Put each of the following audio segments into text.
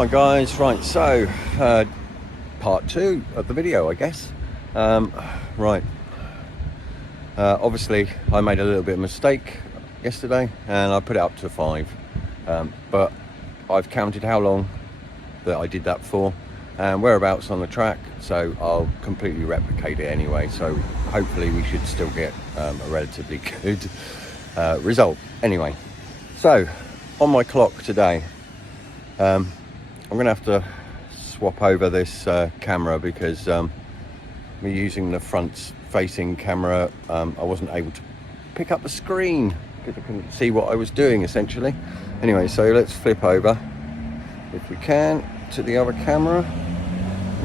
Hi guys, right, so part 2 of the video, I guess. Obviously I made a little bit of mistake yesterday and I put it up to 5, but I've counted how long that I did that for and whereabouts on the track, so I'll completely replicate it anyway, so hopefully we should still get a relatively good result. Anyway, so on my clock today, I'm gonna have to swap over this camera because me using the front facing camera, I wasn't able to pick up the screen because I couldn't see what I was doing essentially. Anyway, so let's flip over if we can to the other camera.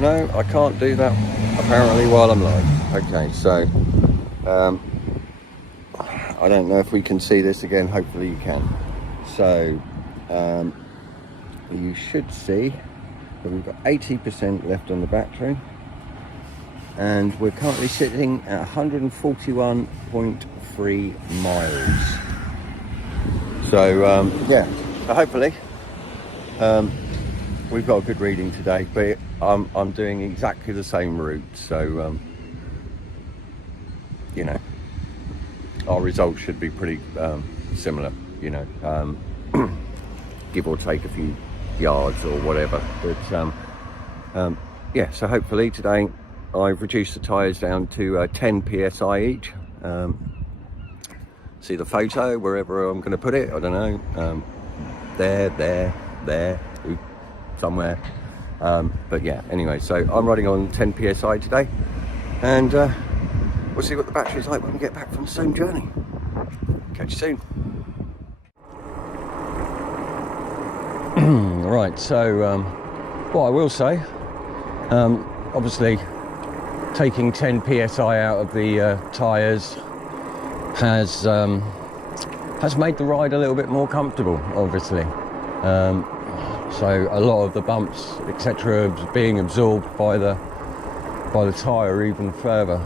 No, I can't do that apparently while I'm live. Okay, so I don't know if we can see this again. Hopefully you can. So you should see that we've got 80% left on the battery and we're currently sitting at 141.3 miles. So yeah, so hopefully we've got a good reading today, but I'm doing exactly the same route, so you know, our results should be pretty similar, you know, give or take a few yards or whatever, but yeah, so hopefully today I've reduced the tyres down to 10 psi each. See the photo wherever I'm going to put it, I don't know, there, somewhere, but yeah, anyway, so I'm riding on 10 psi today and we'll see what the battery's like when we get back from the same journey. Catch you soon. Right, so what I will say, obviously taking 10 psi out of the tyres has made the ride a little bit more comfortable, obviously. So a lot of the bumps, etc., are being absorbed by the tyre even further.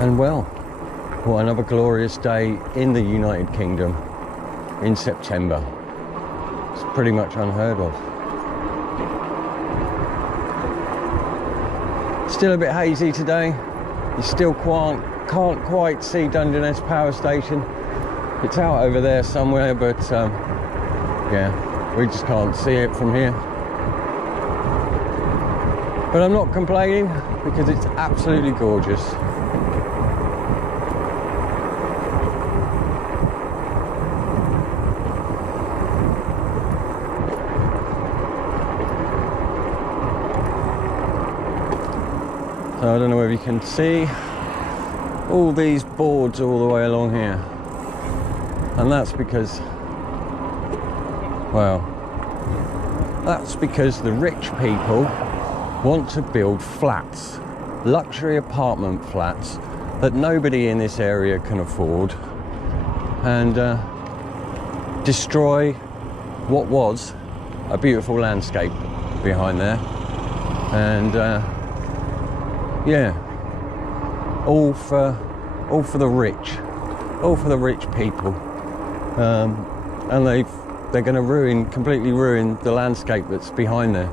And well, what another glorious day in the United Kingdom in September. It's pretty much unheard of. Still a bit hazy today. You still can't quite see Dungeness Power Station. It's out over there somewhere, but yeah, we just can't see it from here. But I'm not complaining because it's absolutely gorgeous. So I don't know whether you can see all these boards all the way along here, and that's because, well, that's because the rich people want to build flats, luxury apartment flats that nobody in this area can afford, and destroy what was a beautiful landscape behind there. And yeah, all for the rich, people, and they're going to completely ruin the landscape that's behind there,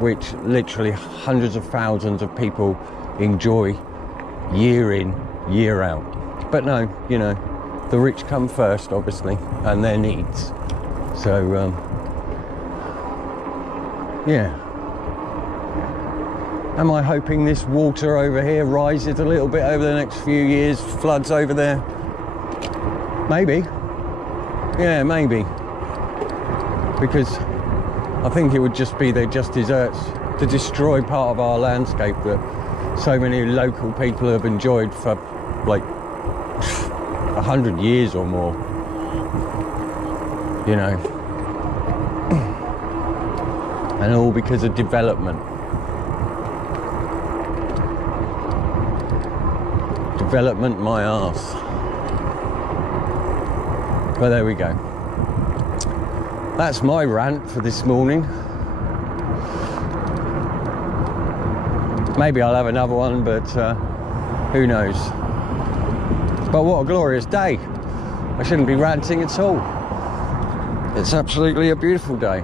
which literally hundreds of thousands of people enjoy year in, year out. But no, you know, the rich come first, obviously, and their needs. So yeah. Am I hoping this water over here rises a little bit over the next few years, floods over there? Maybe. Yeah, maybe. Because I think it would just be their just desserts to destroy part of our landscape that so many local people have enjoyed for like 100 years or more. You know. And all because of development. Development my arse. But there we go. That's my rant for this morning. Maybe I'll have another one, but who knows. But what a glorious day. I shouldn't be ranting at all. It's absolutely a beautiful day.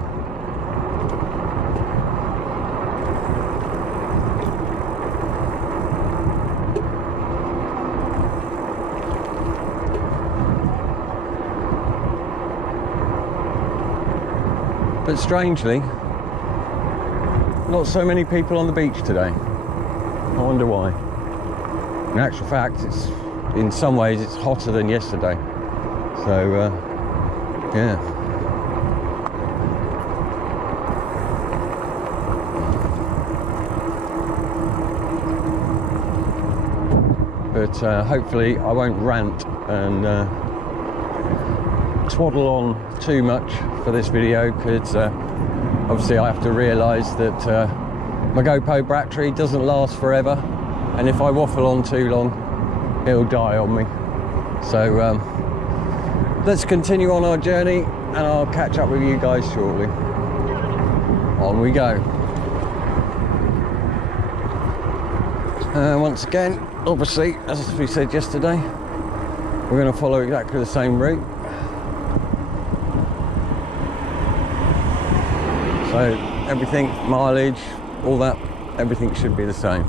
But strangely, not so many people on the beach today. I wonder why. In actual fact, in some ways it's hotter than yesterday. So, yeah. But hopefully I won't rant and twaddle on too much for this video, because obviously I have to realise that my GoPro battery doesn't last forever, and if I waffle on too long it'll die on me. So let's continue on our journey and I'll catch up with you guys shortly. On we go. Once again, obviously, as we said yesterday, we're going to follow exactly the same route. So everything, mileage, all that, everything should be the same.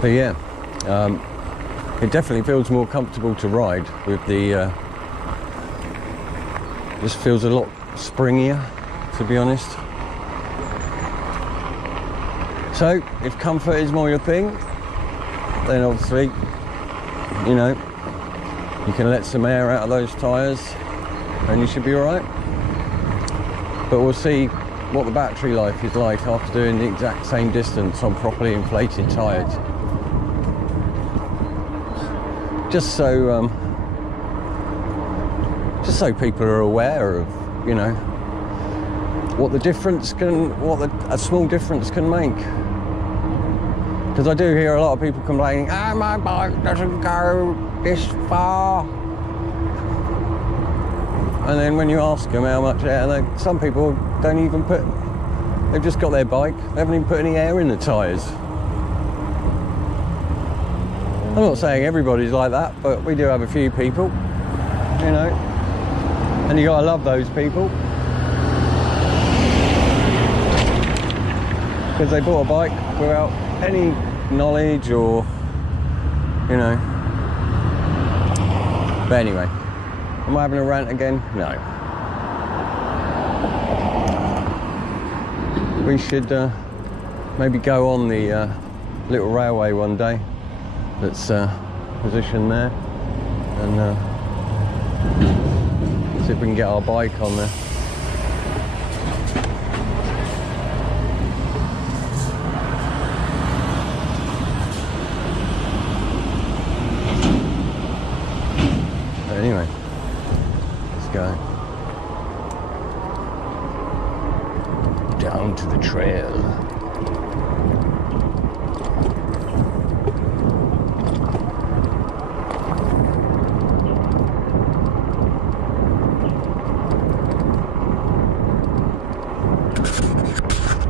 But yeah, it definitely feels more comfortable to ride with the, just feels a lot springier, to be honest. So if comfort is more your thing, then obviously, you know, you can let some air out of those tyres and you should be all right. But we'll see what the battery life is like after doing the exact same distance on properly inflated tyres. Just so people are aware of, you know, what the difference can, a small difference can make. Because I do hear a lot of people complaining, "Ah, my bike doesn't go this far." And then when you ask them how much air, some people don't even put, they've just got their bike, they haven't even put any air in the tyres. I'm not saying everybody's like that, but we do have a few people, you know, and you gotta love those people, because they bought a bike without any knowledge or, you know. But anyway, am I having a rant again? No. We should maybe go on the little railway one day that's positioned there, and see if we can get our bike on there. But anyway, let's go down to the trail.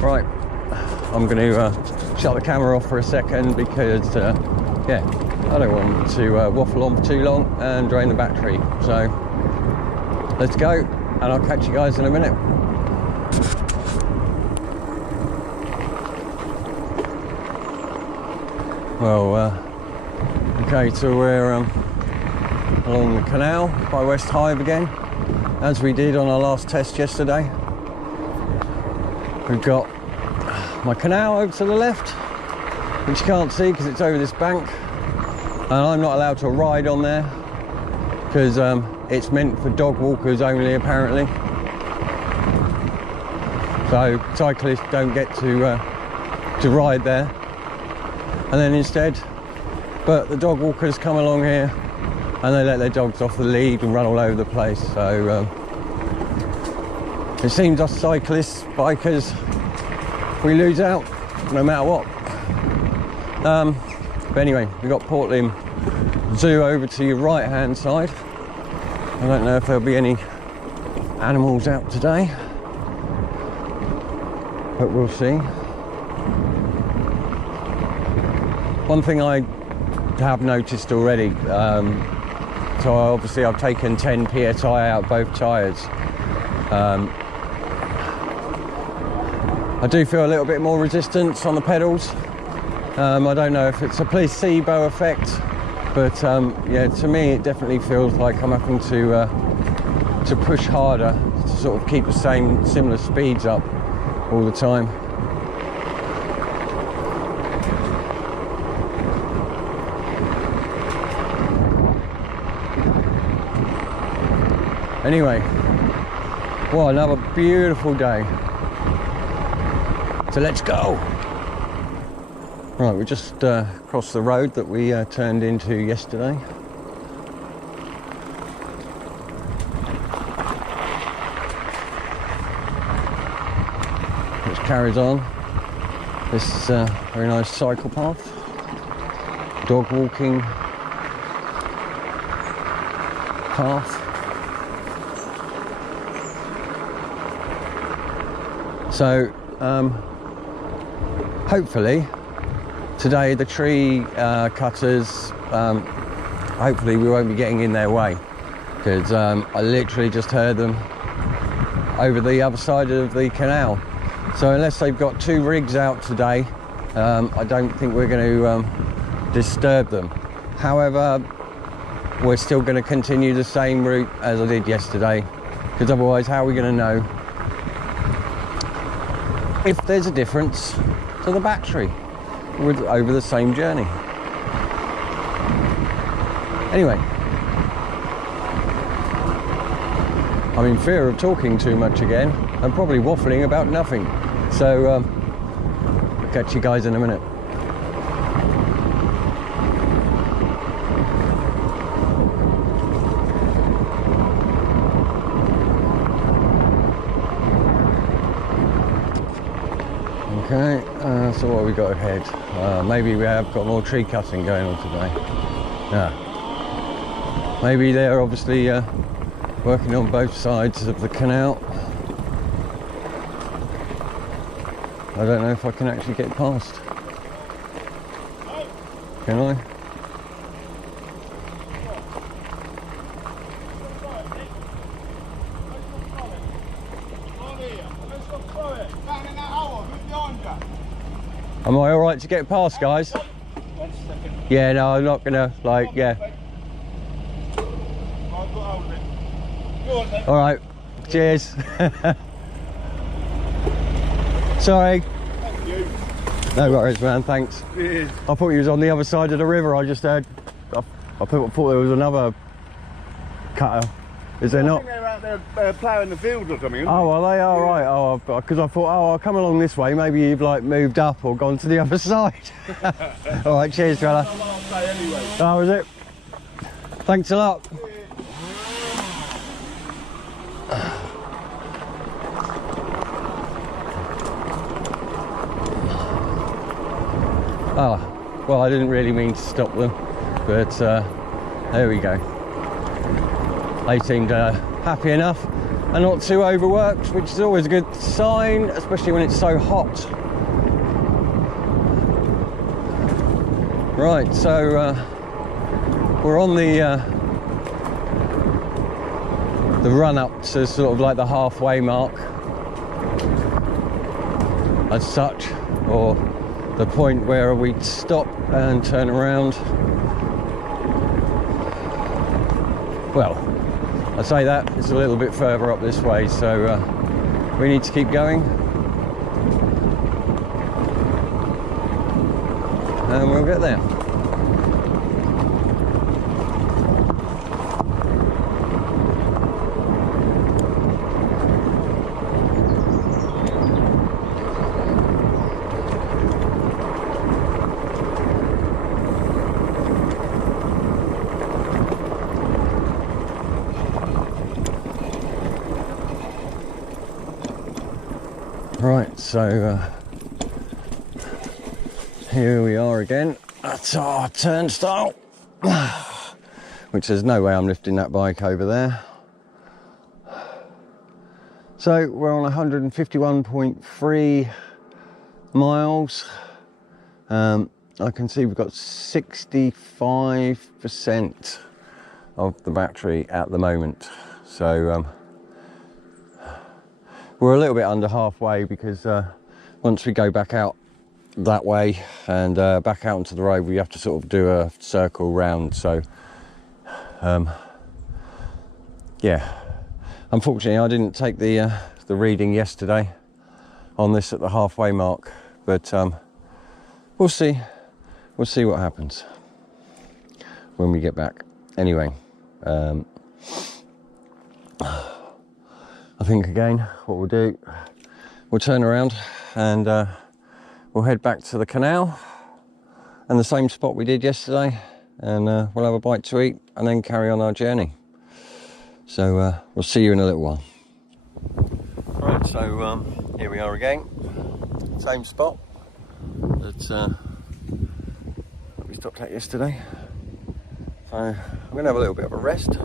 Right, I'm going to shut the camera off for a second because, yeah, I don't want to waffle on for too long and drain the battery. So let's go, and I'll catch you guys in a minute. Well, okay, so we're along the canal by West Hive again, as we did on our last test yesterday. We've got my canal over to the left, which you can't see because it's over this bank, and I'm not allowed to ride on there because it's meant for dog walkers only, apparently. So cyclists don't get to ride there, and then instead, but the dog walkers come along here and they let their dogs off the lead and run all over the place. So it seems us cyclists, bikers, we lose out no matter what. But anyway, we've got Portland Zoo over to your right hand side. I don't know if there'll be any animals out today, but we'll see. One thing I have noticed already, so obviously I've taken 10 PSI out both tyres. I do feel a little bit more resistance on the pedals. I don't know if it's a placebo effect, but yeah, to me it definitely feels like I'm having to push harder to sort of keep the similar speeds up all the time. Anyway, well, another beautiful day. So let's go. Right, we just crossed the road that we turned into yesterday. Which carries on this very nice cycle path, dog walking path. So hopefully today the tree cutters, hopefully we won't be getting in their way, because I literally just heard them over the other side of the canal. So unless they've got 2 rigs out today, I don't think we're going to disturb them. However, we're still going to continue the same route as I did yesterday, because otherwise how are we going to know if there's a difference to the battery over the same journey? Anyway, I'm in fear of talking too much again. I'm probably waffling about nothing. So I'll catch you guys in a minute. Okay, so what have we got ahead? Maybe we have got more tree cutting going on today. Yeah. Maybe they're obviously working on both sides of the canal. I don't know if I can actually get past. Can I? Am I alright to get past, guys? Yeah, no, I'm not gonna, like, yeah. Alright, cheers. Sorry. Thank you. No worries, man, thanks. Cheers. I thought you was on the other side of the river. I just heard, I thought there was another cutter. Is there not? I think they're out there ploughing the fields or something. Oh, well, they are, right. Oh, because I thought, oh, I'll come along this way. Maybe you've like moved up or gone to the other side. All right, cheers, fella. Anyway. Oh, was it? Thanks a lot. Oh, well, I didn't really mean to stop them, but there we go. They seemed happy enough and not too overworked, which is always a good sign, especially when it's so hot. Right, so we're on the run up to sort of like the halfway mark as such, or the point where we'd stop and turn around. Well, I say that, it's a little bit further up this way, so we need to keep going. and we'll get there. Right, so here we are again at our turnstile, which there's no way I'm lifting that bike over there. So we're on 151.3 miles. I can see we've got 65% of the battery at the moment. So we're a little bit under halfway because once we go back out that way and back out onto the road, we have to sort of do a circle round. So yeah, unfortunately I didn't take the reading yesterday on this at the halfway mark, but we'll see what happens when we get back. Anyway, I think again what we'll do, we'll turn around and we'll head back to the canal and the same spot we did yesterday, and we'll have a bite to eat and then carry on our journey. So we'll see you in a little while. Right, so here we are again, same spot that we stopped at yesterday. So I'm going to have a little bit of a rest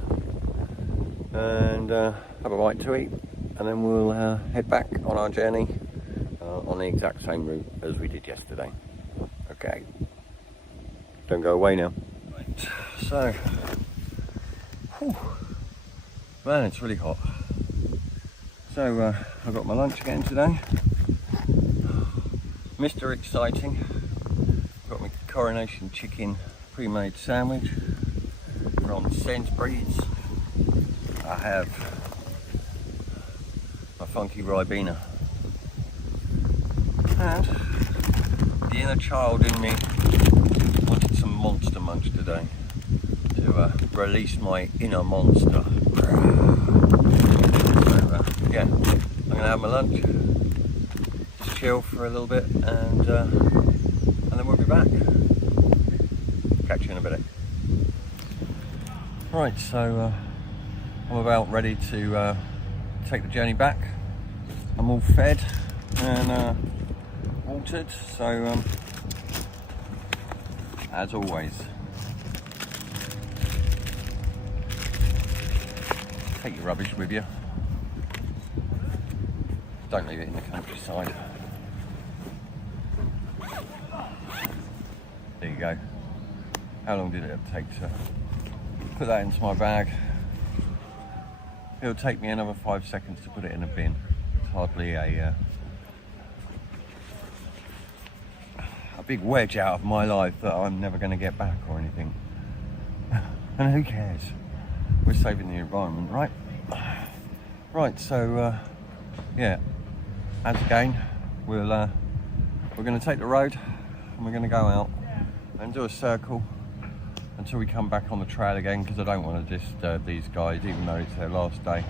and have a bite to eat, and then we'll head back on our journey on the exact same route as we did yesterday. Okay, don't go away now. Right, so whew, man, it's really hot. So I got my lunch again today. Mr. Exciting. Got my coronation chicken pre-made sandwich from Sainsbury's. I have my funky Ribena, and the inner child in me wanted some Monster Munch today to release my inner monster. So yeah, I'm gonna have my lunch, just chill for a little bit, and then we'll be back. Catch you in a bit. Right, so I'm about ready to take the journey back. I'm all fed and watered, so as always, take your rubbish with you. Don't leave it in the countryside. There you go. How long did it take to put that into my bag? It'll take me another 5 seconds to put it in a bin. It's hardly a big wedge out of my life that I'm never going to get back or anything. And who cares? We're saving the environment, right? Right, so yeah, as again, we're going to take the road and we're going to go out and do a circle until we come back on the trail again, because I don't want to disturb these guys, even though it's their last day.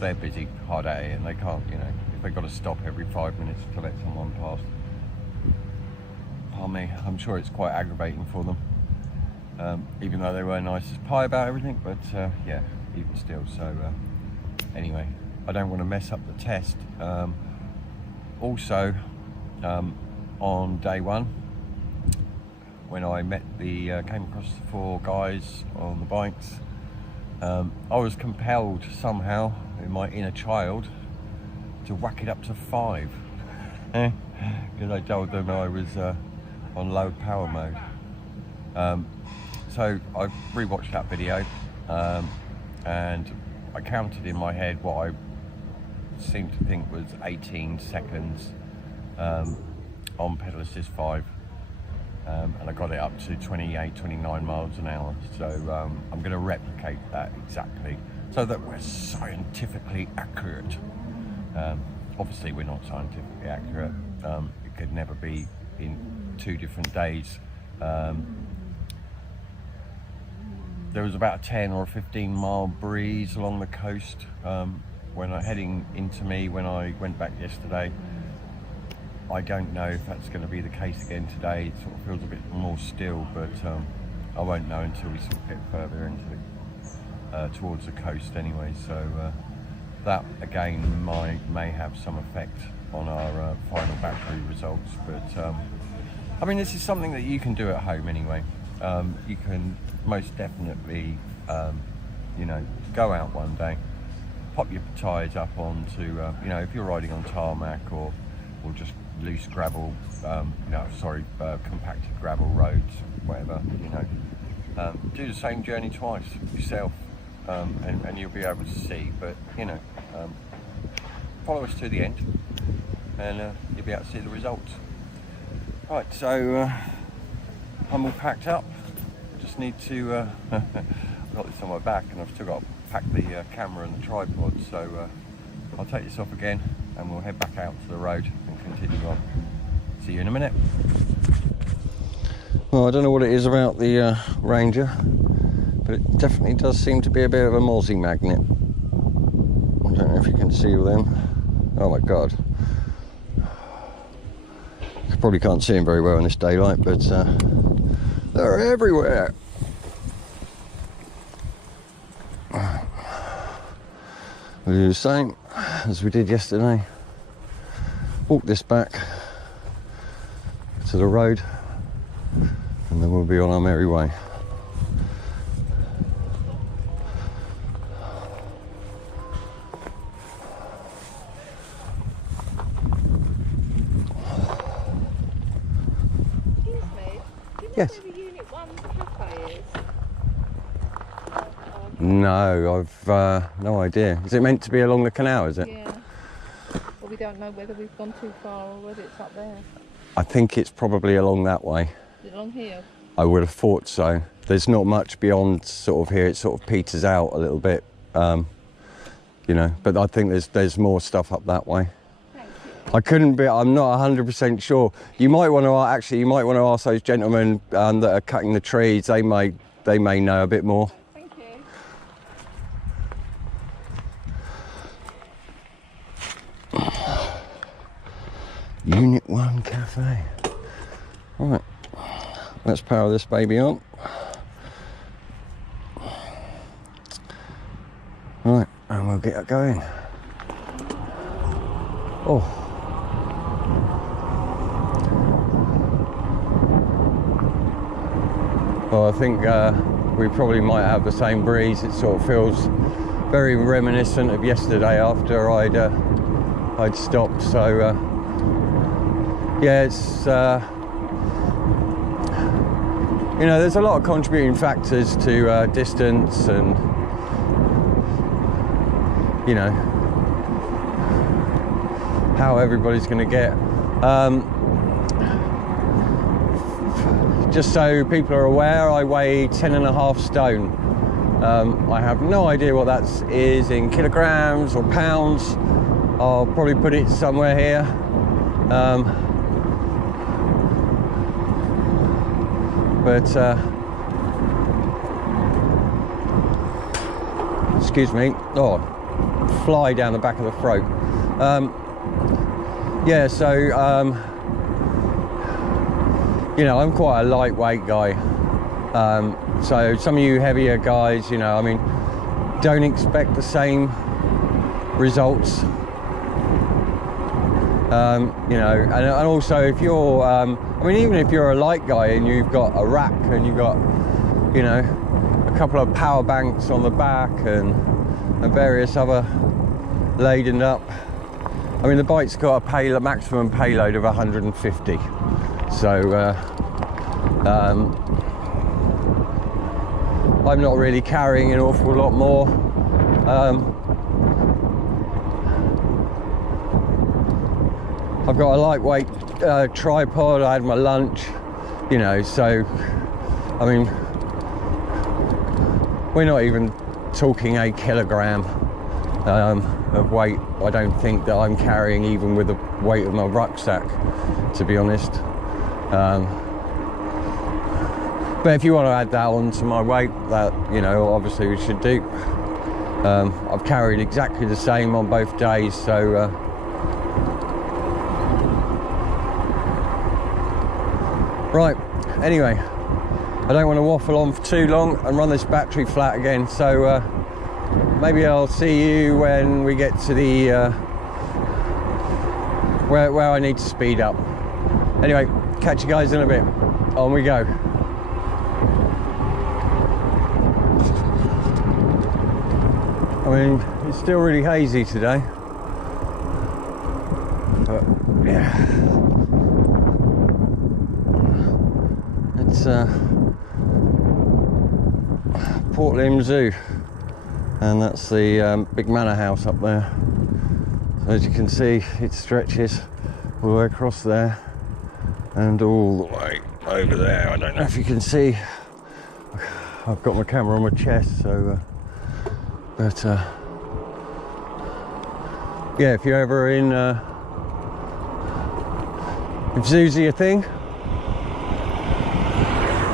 They're busy, hard at it, and they can't, you know, if they've got to stop every 5 minutes to let someone pass. Pardon me, I'm sure it's quite aggravating for them, even though they were nice as pie about everything, but yeah, even still. So anyway, I don't want to mess up the test. Also, on day one, when I came across the 4 guys on the bikes, I was compelled somehow in my inner child to whack it up to 5, because I told them I was on low power mode. So I rewatched that video, and I counted in my head what I seemed to think was 18 seconds on pedal assist 5. And I got it up to 28, 29 miles an hour. So I'm going to replicate that exactly so that we're scientifically accurate. Obviously we're not scientifically accurate. It could never be in 2 different days. There was about a 10 or a 15 mile breeze along the coast when heading into me when I went back yesterday. I don't know if that's going to be the case again today. It sort of feels a bit more still, but I won't know until we sort of get further into towards the coast anyway. So that again may have some effect on our final battery results. But I mean, this is something that you can do at home anyway. You can most definitely, you know, go out one day, pop your tyres up onto, you know, if you're riding on tarmac or just loose gravel, compacted gravel roads, whatever, you know, do the same journey twice yourself, and you'll be able to see. But you know, follow us to the end, and you'll be able to see the results. Right, so I'm all packed up. Just need to I've got this on my back, and I've still got to pack the camera and the tripod, so I'll take this off again and we'll head back out to the road and continue on. See you in a minute. Well, I don't know what it is about the Ranger, but it definitely does seem to be a bit of a Mozzy Magnet. I don't know if you can see them. Oh my god, you probably can't see them very well in this daylight, but they're everywhere. We'll do the same as we did yesterday. Walk this back to the road, and then we'll be on our merry way. Excuse me, do you know Yes. where the Unit 1 cafe is? No, I've no idea. Is it meant to be along the canal, is it? Yeah. Well, we don't know whether we've gone too far or whether it's up there. I think it's probably along that way. Is it along here? I would have thought so. There's not much beyond sort of here. It sort of peters out a little bit, you know, but I think there's more stuff up that way. Thank you. I couldn't be, I'm not 100% sure. You might want to ask those gentlemen that are cutting the trees. They may know a bit more. Thank you. Unit 1 cafe. Right, let's power this baby on. Right, and we'll get it going. Oh. Well, I think we probably might have the same breeze. It sort of feels very reminiscent of yesterday after I'd stopped. So yeah, it's you know, there's a lot of contributing factors to distance and, you know, how everybody's going to get. Just so people are aware, I weigh 10.5 stone. I have no idea what that is in kilograms or pounds. I'll probably put it somewhere here. But excuse me, oh, fly down the back of the throat. Yeah, so you know, I'm quite a lightweight guy. So some of you heavier guys, you know, I mean, don't expect the same results. You know, and also if you're, I mean, even if you're a light guy and you've got a rack and you've got, you know, a couple of power banks on the back and various other laden up. I mean, the bike's got a maximum payload of 150. So I'm not really carrying an awful lot more. I've got a lightweight tripod. I had my lunch, you know, so I mean, we're not even talking a kilogram of weight. I don't think that I'm carrying, even with the weight of my rucksack, to be honest. But if you want to add that on to my weight, that, you know, obviously we should do. I've carried exactly the same on both days, so right, anyway, I don't want to waffle on for too long and run this battery flat again, so maybe I'll see you when we get to the where I need to speed up. Anyway, catch you guys in a bit. On we go. I mean, it's still really hazy today, but yeah, it's Port Lympne Zoo, and that's the big manor house up there. So as you can see, it stretches all the way across there and all the way over there. I don't know if you can see, I've got my camera on my chest, so but yeah, if you're ever in, if zoos are your thing,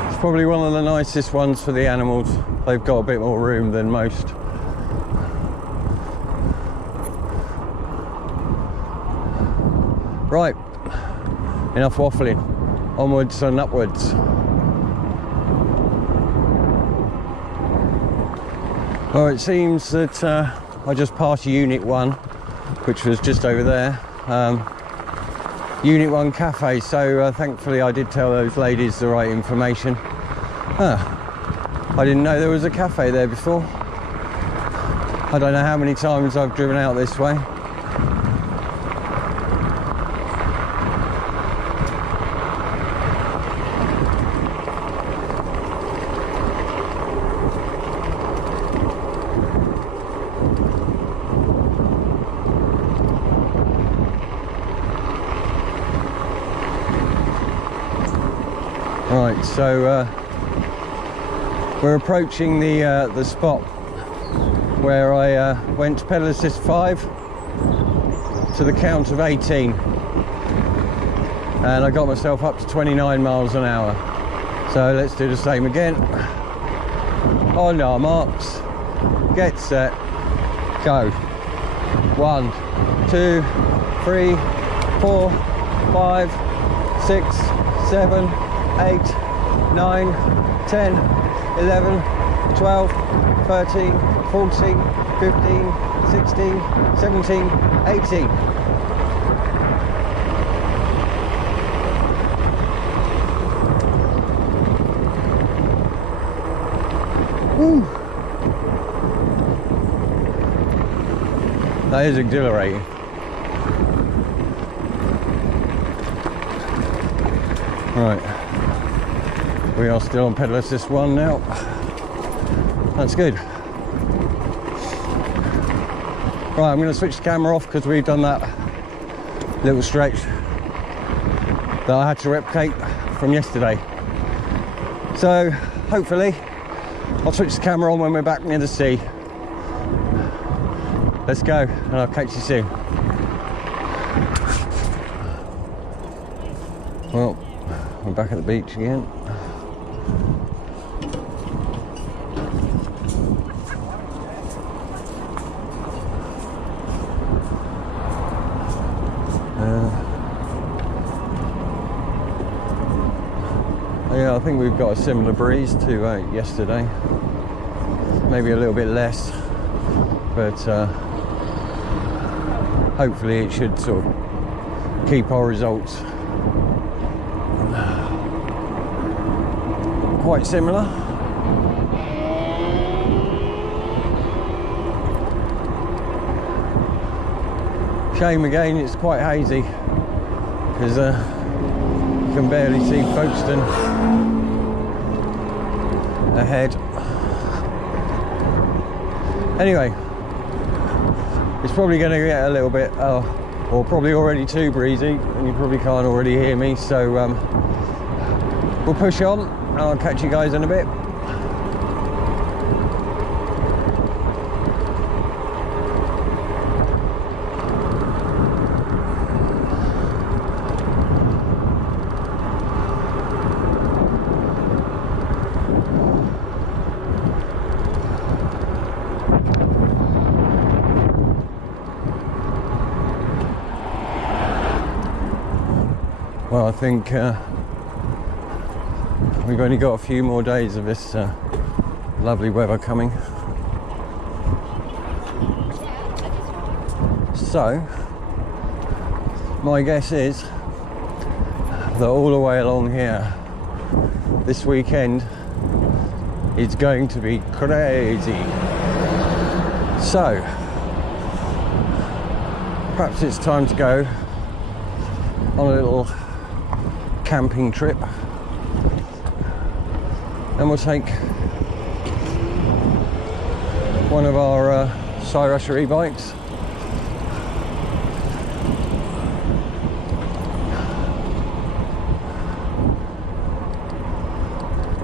it's probably one of the nicest ones for the animals. They've got a bit more room than most. Right, enough waffling, onwards and upwards. Well, it seems that I just passed Unit 1, which was just over there, Unit 1 cafe, so thankfully I did tell those ladies the right information. I didn't know there was a cafe there before. I don't know how many times I've driven out this way. Right, so we're approaching the spot where I went to pedal assist 5 to the count of 18, and I got myself up to 29 miles an hour. So let's do the same again. On our marks, get set, go. 1, 2, 3, 4, 5, 6, 7, 8, 9, 10, 11, 12, 13, 14, 15, 16, 17, 18. Woo. That is exhilarating. Right. We are still on pedal assist 1 now. That's good. Right, I'm going to switch the camera off because we've done that little stretch that I had to replicate from yesterday. So hopefully I'll switch the camera on when we're back near the sea. Let's go, and I'll catch you soon. Well, we're back at the beach again. Yeah, I think we've got a similar breeze to yesterday, maybe a little bit less, but hopefully it should sort of keep our results quite similar. Shame again, it's quite hazy because you can barely see Folkestone ahead. Anyway, it's probably going to get a little bit, or probably already too breezy, and you probably can't already hear me, so we'll push on and I'll catch you guys in a bit. I think we've only got a few more days of this lovely weather coming. So my guess is that all the way along here this weekend it's going to be crazy. So perhaps it's time to go on a little camping trip, and we'll take one of our cyrusher e-bikes.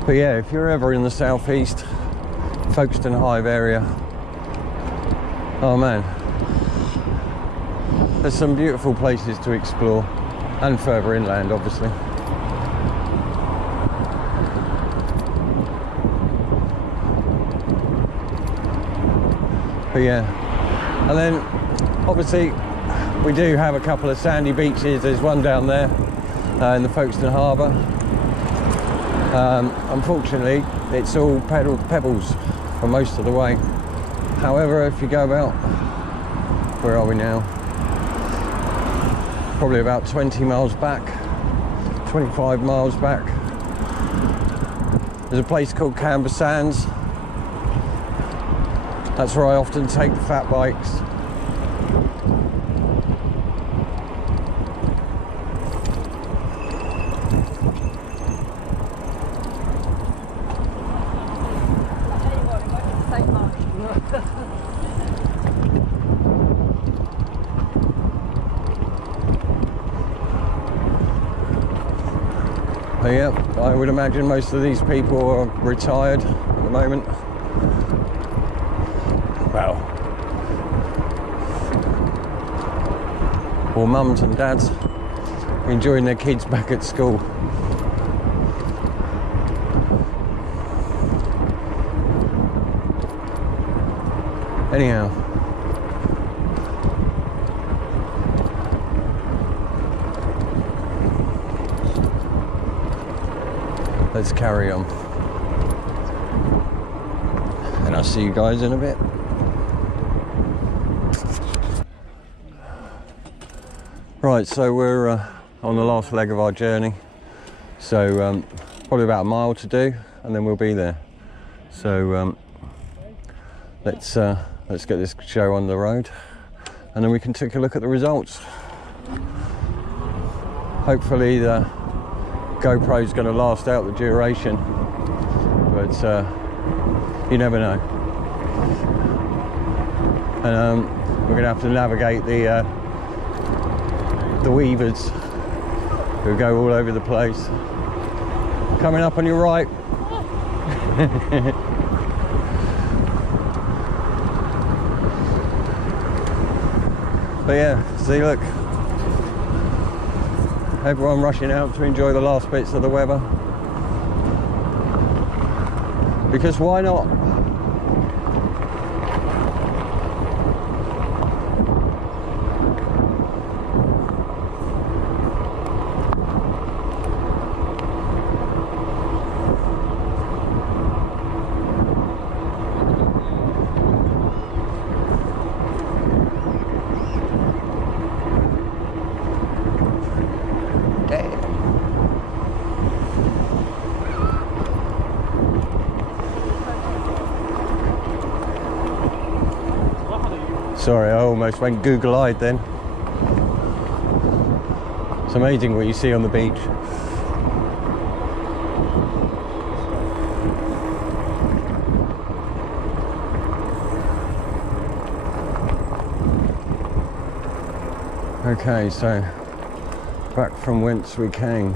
But yeah, if you're ever in the southeast, Folkestone Hive area, oh man, there's some beautiful places to explore, and further inland obviously. But yeah, and then obviously we do have a couple of sandy beaches. There's one down there in the Folkestone Harbour. Unfortunately, it's all pebbles for most of the way. However, if you go about, where are we now? Probably about 20 miles back, 25 miles back. There's a place called Canal Sands. That's where I often take the fat bikes. Yeah, I would imagine most of these people are retired at the moment. Well, or mums and dads enjoying their kids back at school. Anyhow, let's carry on, and I'll see you guys in a bit. Right, so we're on the last leg of our journey, so probably about a mile to do and then we'll be there. So let's get this show on the road, and then we can take a look at the results. Hopefully the GoPro is going to last out the duration, but you never know. And we're going to have to navigate the weavers who go all over the place. Coming up on your right. But yeah, see, look, everyone rushing out to enjoy the last bits of the weather, because why not? Sorry, I almost went Google-eyed then. It's amazing what you see on the beach. Okay, so back from whence we came.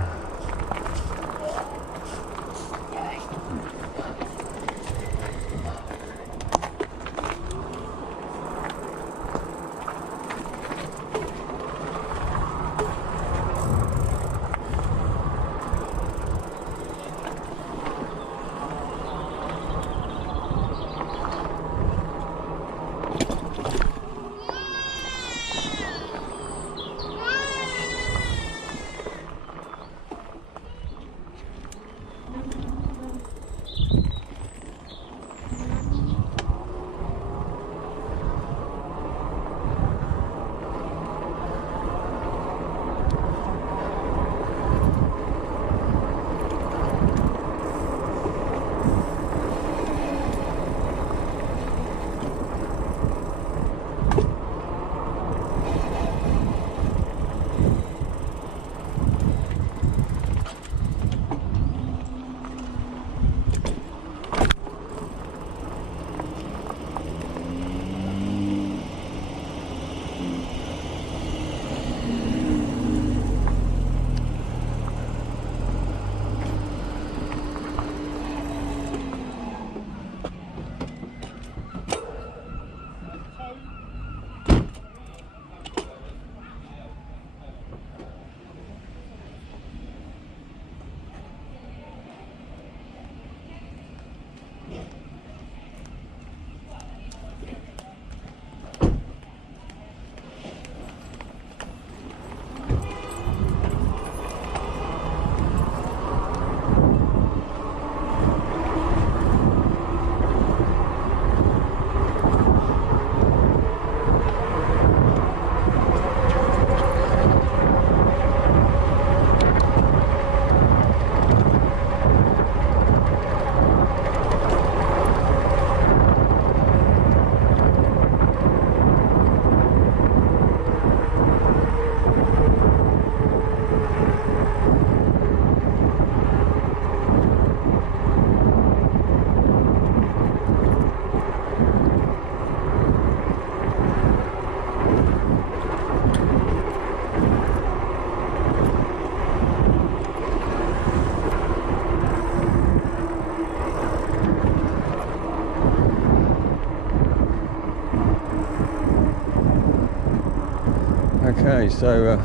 Okay, so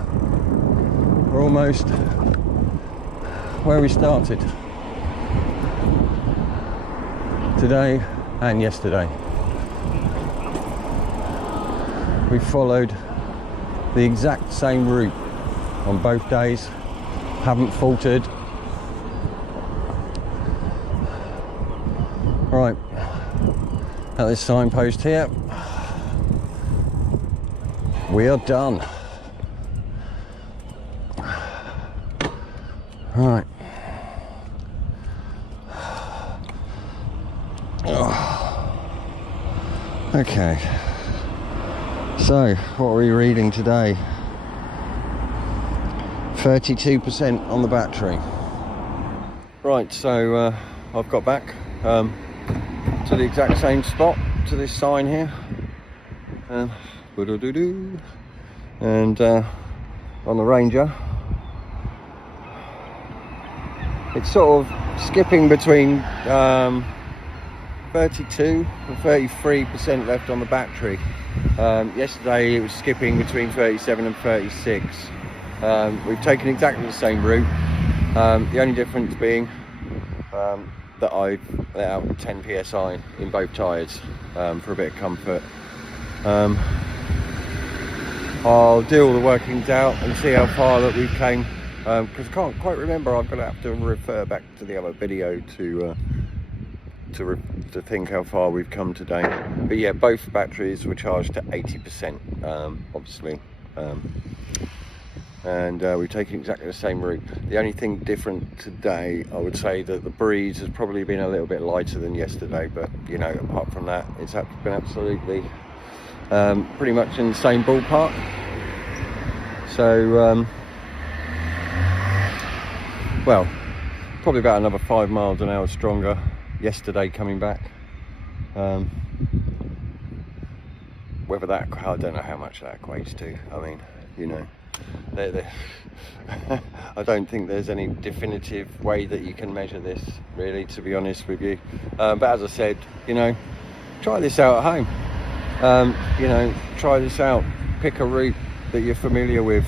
we're almost where we started today and yesterday. We followed the exact same route on both days, haven't faltered. Right, at this signpost here, we are done. Right. Okay. So, what are we reading today? 32% on the battery. Right, so I've got back to the exact same spot, to this sign here. And on the Ranger, it's sort of skipping between 32 and 33% left on the battery. Yesterday it was skipping between 37 and 36. We've taken exactly the same route, the only difference being that I've let out 10 psi in both tyres for a bit of comfort. I'll do all the workings out and see how far that we came, because I can't quite remember. I'm going to have to refer back to the other video to think how far we've come today. But yeah, both batteries were charged to 80%, obviously, and we've taken exactly the same route. The only thing different today, I would say that the breeze has probably been a little bit lighter than yesterday, but you know, apart from that, it's been absolutely pretty much in the same ballpark. So well, probably about another 5 miles an hour stronger yesterday coming back. Whether that, I don't know how much that equates to. I mean, you know, I don't think there's any definitive way that you can measure this, really, to be honest with you. But as I said, you know, try this out at home. You know, try this out, pick a route that you're familiar with,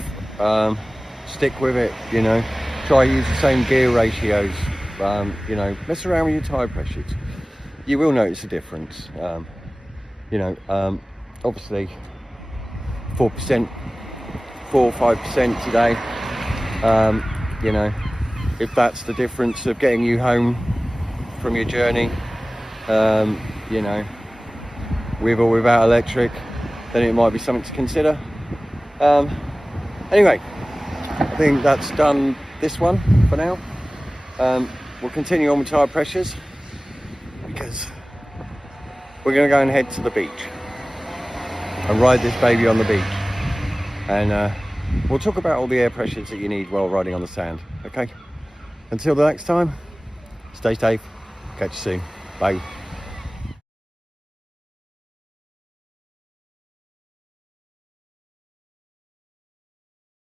stick with it, you know, try use the same gear ratios, you know, mess around with your tyre pressures. You will notice a difference. You know, obviously 4% 4 or 5% today. You know, if that's the difference of getting you home from your journey, you know, with or without electric, then it might be something to consider. Anyway, I think that's done this one for now. We'll continue on with tyre pressures because we're going to go and head to the beach and ride this baby on the beach, and we'll talk about all the air pressures that you need while riding on the sand. Okay, until the next time, stay safe, catch you soon, bye.